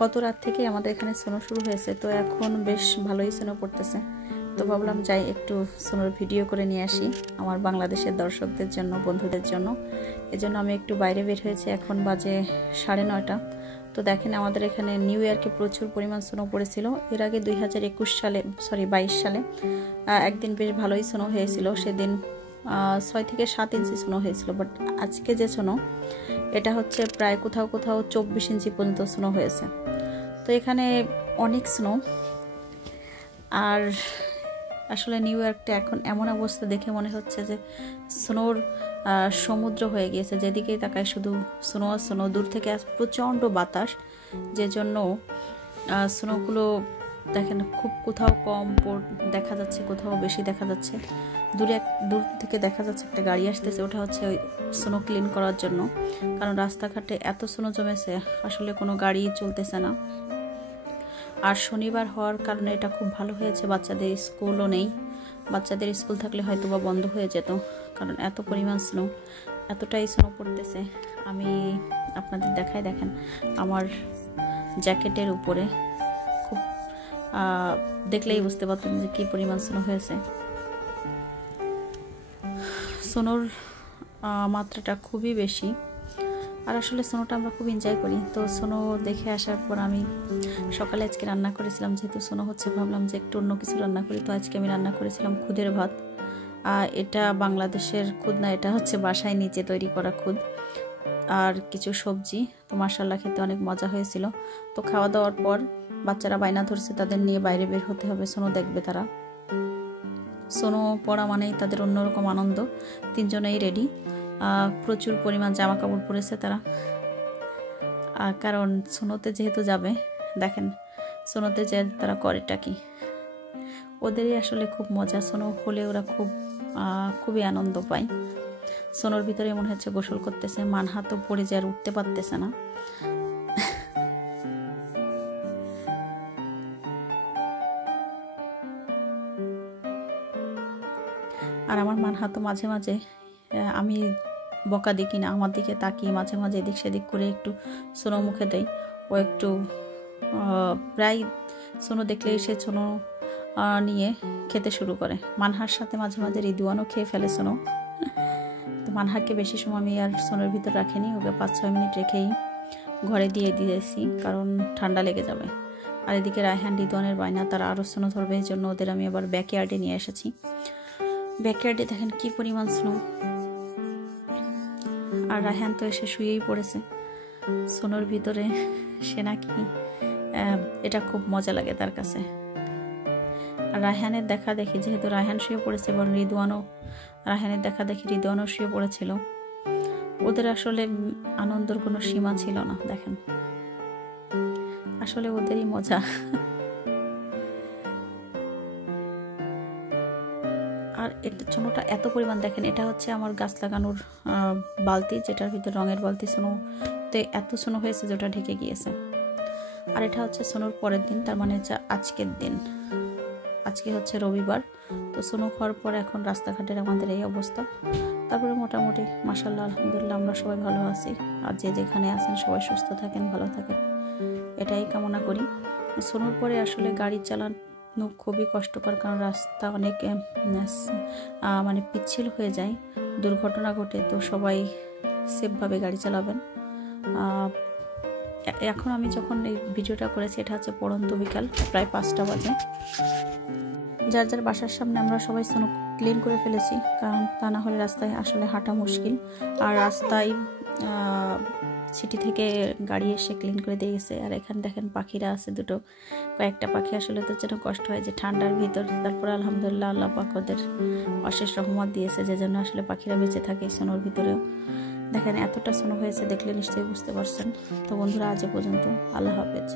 গত রাত থেকে আমাদের এখানে স্নো শুরু হয়েছে, তো এখন বেশ ভালোই স্নো পড়তেছে। তো ভাবলাম যাই একটু স্নোর ভিডিও করে নিয়ে আসি আমার বাংলাদেশের দর্শকদের জন্য, বন্ধুদের জন্য। এজন্য আমি একটু বাইরে বের হয়েছি। এখন বাজে 9:30। তো দেখেন আমাদের এখানে নিউ ইয়র্কে প্রচুর পরিমাণ স্নো পড়েছিল। এর আগে 2022 সালে একদিন বেশ ভালোই স্নো হয়েছিল। সেদিন 6 থেকে 7 ইঞ্চি স্নো হয়েছিল। বাট আজকে যে স্নো, এটা হচ্ছে প্রায় কোথাও কোথাও 24 ইঞ্চি পর্যন্ত স্নো হয়েছে। তো এখানে অনেক স্নো। আর আসলে নিউ ইয়র্কটা এখন এমন অবস্থা দেখে মনে হচ্ছে যে স্নোর সমুদ্র হয়ে গিয়েছে। যেদিকেই তাকায় শুধু স্নো স্নো। দূর থেকে প্রচণ্ড বাতাস, যে জন্য স্নোগুলো দেখেন খুব কোথাও কম দেখা যাচ্ছে, কোথাও বেশি দেখা যাচ্ছে। দূর থেকে দেখা যাচ্ছে একটা গাড়ি আসতেছে, ওটা হচ্ছে ওই স্নো ক্লিন করার জন্য। কারণ রাস্তাঘাটে এত স্নো জমেছে, আসলে কোনো গাড়ি চলতেছে না। আর শনিবার হওয়ার কারণে এটা খুব ভালো হয়েছে, বাচ্চাদের স্কুলও নেই। বাচ্চাদের স্কুল থাকলে হয়তো বা বন্ধ হয়ে যেত, কারণ এত পরিমাণ স্নো, এতটাই স্নো পড়তেছে। আমি আপনাদের দেখাই, দেখেন আমার জ্যাকেটের উপরে খুব দেখলেই বুঝতে পারতেন যে কী পরিমাণ স্নো হয়েছে। স্নোর মাত্রাটা খুবই বেশি। আর আসলে স্নোটা আমরা খুব এনজয় করি। তো স্নো দেখে আসার পর আমি সকালে আজকে রান্না করেছিলাম, যেহেতু স্নো হচ্ছে ভাবলাম যে একটু অন্য কিছু রান্না করি। তো আজকে আমি রান্না করেছিলাম খুদের ভাত। এটা বাংলাদেশের খুদ না, এটা হচ্ছে বাসায় নিচে তৈরি করা খুদ, আর কিছু সবজি। তো মাশাআল্লাহ খেতে অনেক মজা হয়েছিল। তো খাওয়া দাওয়ার পর বাচ্চারা বায়না ধরছে তাদের নিয়ে বাইরে বের হতে হবে, স্নো দেখবে তারা। স্নো পড়া মানেই তাদের অন্যরকম আনন্দ। তিনজনেই রেডি, প্রচুর পরিমাণ জামা কাপড় পরেছে তারা। কারণ স্নোতে যেহেতু যাবে, দেখেন স্নোতে যে তারা করেটা কি, ওদেরই আসলে খুব মজা। স্নো হলে ওরা খুবই আনন্দ পায়। স্নোর ভিতরে মনে হচ্ছে গোসল করতেছে, মানহাতও পড়ে যায় আর উঠতে পারতেছে না। আর আমার মানহাতও মাঝে মাঝে, আমি বকা দিই কিনা, আমার দিকে তাকিয়ে মাঝে মাঝে এদিক সেদিক করে একটু স্নো মুখে দেয়। ও একটু প্রায় স্নো দেখলেই সে স্নো নিয়ে খেতে শুরু করে। মানহার সাথে মাঝে মাঝে রিদওয়ানও খেয়ে ফেলে স্নো। তো মানহাকে বেশি সময় আমি আর স্নোর ভিতর রাখিনি, ওকে 5-6 মিনিট রেখেই ঘরে দিয়ে দিয়েছি, কারণ ঠান্ডা লেগে যাবে। আর এদিকে রায়হান রিদওয়ানের বায়না, তারা আরও স্নো ধরবে, এই জন্য ওদের আমি আবার ব্যাকইয়ার্ডে নিয়ে এসেছি। ব্যাকইয়ার্ডে দেখেন কি পরিমাণ স্নো। আর রায়হান তো এসে শুয়েই পড়েছে স্নোর ভিতরে। সে নাকি এটা খুব মজা লাগে তার কাছে। আর রায়হানের দেখা দেখি, যেহেতু রায়হান শুয়ে পড়েছে, এবং রায়হানের দেখা দেখি রিদওয়ানও শুয়ে পড়েছিল। ওদের আসলে আনন্দের কোনো সীমা ছিল না। দেখেন আসলে ওদেরই মজা। আর এটা স্নোটা এত পরিমাণ, দেখেন এটা হচ্ছে আমার গাছ লাগানোর বালতি, যেটার ভিতরে রঙের বালতি। স্নোতে এত স্নো হয়েছে যেটা ঢেকে গিয়েছে। আর এটা হচ্ছে স্নোর পরের দিন, তার মানে হচ্ছে আজকের দিন। আজকে হচ্ছে রবিবার। তো স্নো খাওয়ার পর এখন রাস্তাঘাটের আমাদের এই অবস্থা। তারপরে মোটামুটি মাশাআল্লাহ আলহামদুলিল্লাহ আমরা সবাই ভালো আছি। আর যে যেখানে আছেন সবাই সুস্থ থাকেন, ভালো থাকেন, এটাই কামনা করি। স্নোর পরে আসলে গাড়ি চালানো খুবই কষ্টকর, কারণ রাস্তা অনেক মানে পিচ্ছিল হয়ে যায়, দুর্ঘটনা ঘটে। তো সবাই সেফভাবে গাড়ি চালাবেন। এখন আমি যখন এই ভিডিওটা করেছি, এটা হচ্ছে পড়ন্ত বিকাল, প্রায় 5টা বাজে। যার যার বাসার সামনে আমরা সবাই স্নো ক্লিন করে ফেলেছি, কারণ তা না হলে রাস্তায় আসলে হাঁটা মুশকিল। আর রাস্তায় সিটি থেকে গাড়ি এসে ক্লিন করে দিয়ে গেছে। আর এখানে দেখেন পাখিরা আছে দুটো, কয়েকটা পাখি। আসলে তো যেন কষ্ট হয় যে ঠান্ডার ভিতর, তারপরে আলহামদুলিল্লাহ আল্লাহ পাক ওদের অশেষ রহমত দিয়েছে, যে জন্য আসলে পাখিরা বেঁচে থাকে স্নোর ভিতরেও। দেখেন এতটা স্নো হয়েছে, দেখলে নিশ্চয়ই বুঝতে পারছেন। তো বন্ধুরা আজ পর্যন্ত, আল্লাহ হাফেজ।